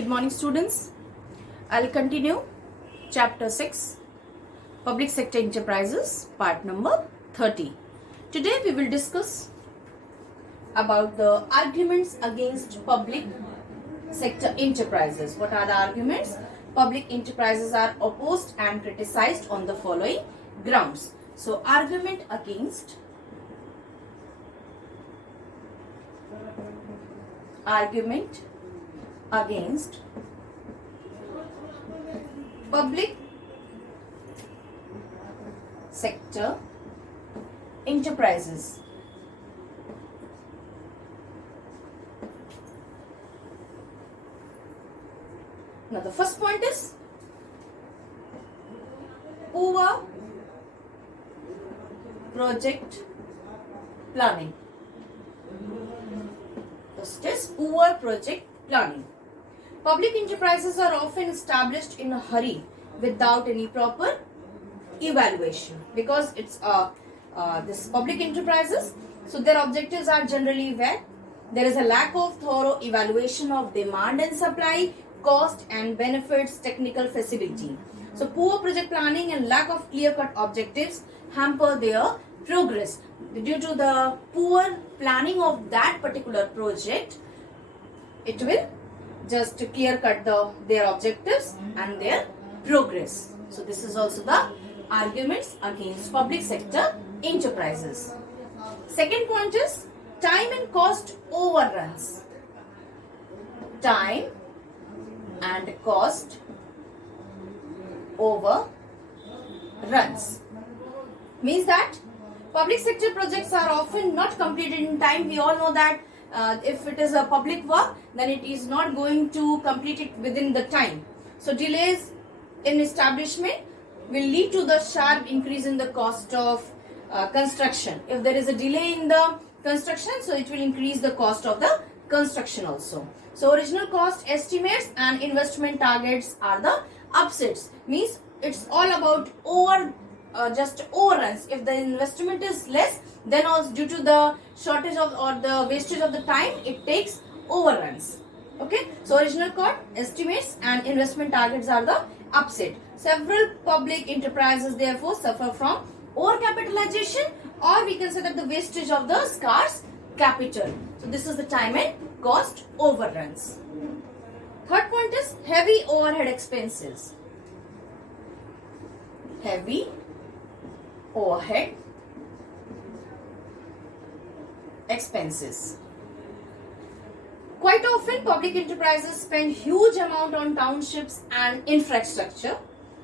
Good morning, students. I'll continue chapter 6, Public Sector Enterprises, part number 30. Today we will discuss about the arguments against public sector enterprises. What are the arguments? Public enterprises are opposed and criticized on the following grounds. So, argument against public sector enterprises. Now the first point is poor project planning. First is poor project planning. Public enterprises are often established in a hurry without any proper evaluation, because it's this public enterprises, so their objectives are generally vague. There is a lack of thorough evaluation of demand and supply, cost and benefits, technical feasibility. So poor project planning and lack of clear-cut objectives hamper their progress. Due to the poor planning of that particular project, it will just clear cut their objectives and their progress. So this is also the arguments against public sector enterprises. Second point is time and cost overruns. Time and cost overruns means that public sector projects are often not completed in time. We all know that if it is a public work, then it is not going to complete it within the time. So delays in establishment will lead to the sharp increase in the cost of construction. If there is a delay in the construction, so it will increase the cost of the construction also. So original cost estimates and investment targets are the upsets. Means it's all about just overruns. If the investment is less, then also due to the shortage of or the wastage of the time, it takes overruns. Okay, so original cost estimates and investment targets are the upset. Several public enterprises therefore suffer from overcapitalization, or we can say that the wastage of the scarce capital. So this is the time and cost overruns. Third point is heavy overhead expenses. Heavy overhead expenses. Quite often public enterprises spend huge amount on townships and infrastructure.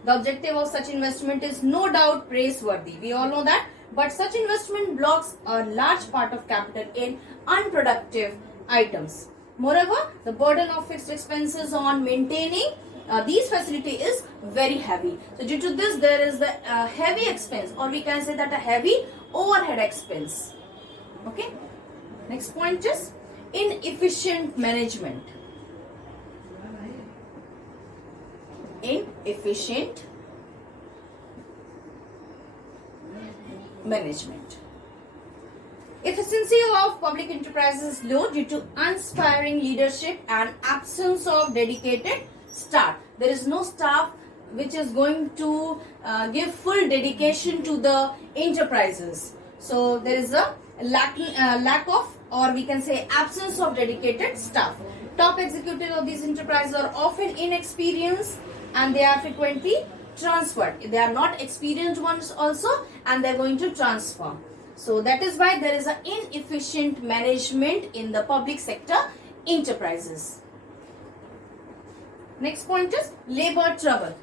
The objective of such investment is no doubt praiseworthy. We all know that, but such investment blocks a large part of capital in unproductive items. Moreover, the burden of fixed expenses on maintaining these facilities is very heavy. So due to this, there is the heavy expense, or we can say that a heavy overhead expense. Okay. Next point is inefficient management. Inefficient management. Efficiency of public enterprises is low due to uninspiring leadership and absence of dedicated staff. There is no staff which is going to give full dedication to the enterprises. So there is a lack of, or we can say absence of dedicated staff. Top executives of these enterprises are often inexperienced and they are frequently transferred. They are not experienced ones also, and they are going to transfer. So that is why there is an inefficient management in the public sector enterprises. Next point is labor trouble.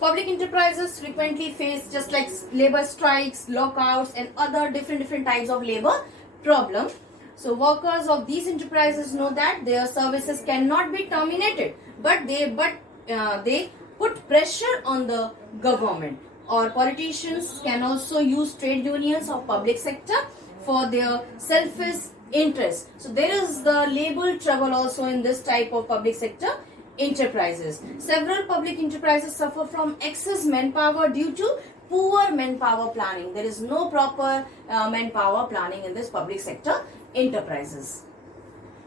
Public enterprises frequently face just like labor strikes, lockouts and other different types of labor problem. So workers of these enterprises know that their services cannot be terminated, but they put pressure on the government, or politicians can also use trade unions of public sector for their selfish interests. So there is the labor trouble also in this type of public sector enterprises. Several public enterprises suffer from excess manpower due to poor manpower planning. There is no proper manpower planning in this public sector enterprises.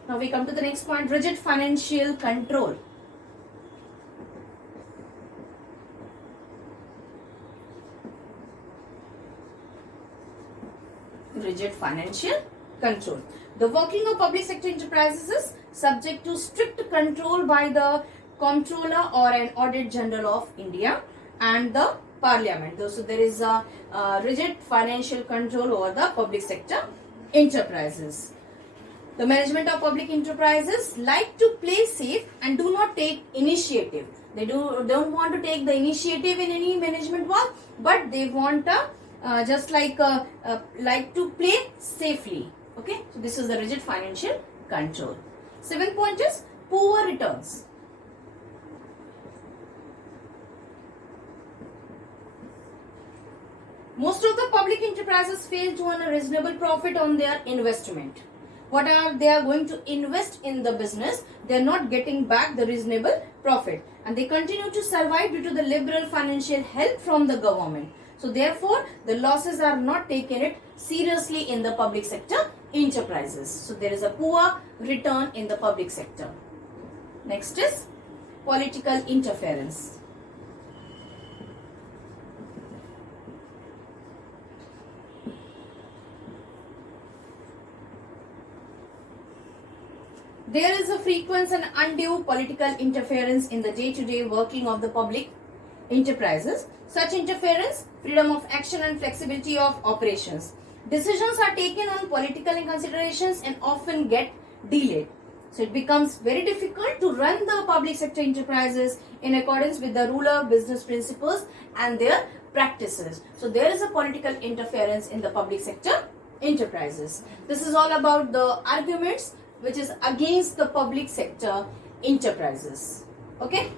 Now we come to the next point, rigid financial control. Rigid financial control. The working of public sector enterprises is subject to strict control by the Comptroller or an Audit General of India and the Parliament. So there is a rigid financial control over the public sector enterprises. The management of public enterprises like to play safe and do not take initiative. They don't want to take the initiative in any management work, but they want just like to play safely. Okay, so this is the rigid financial control. 7th point is poor returns. Most of the public enterprises fail to earn a reasonable profit on their investment. What they are going to invest in the business, they are not getting back the reasonable profit, and they continue to survive due to the liberal financial help from the government. So therefore, the losses are not taken it seriously in the public sector enterprises. So there is a poor return in the public sector. Next is political interference. There is a frequent and undue political interference in the day-to-day working of the public enterprises. Such interference, freedom of action and flexibility of operations. Decisions are taken on political considerations and often get delayed. So it becomes very difficult to run the public sector enterprises in accordance with the rule of business principles and their practices. So there is a political interference in the public sector enterprises. This is all about the arguments which is against the public sector enterprises. Okay.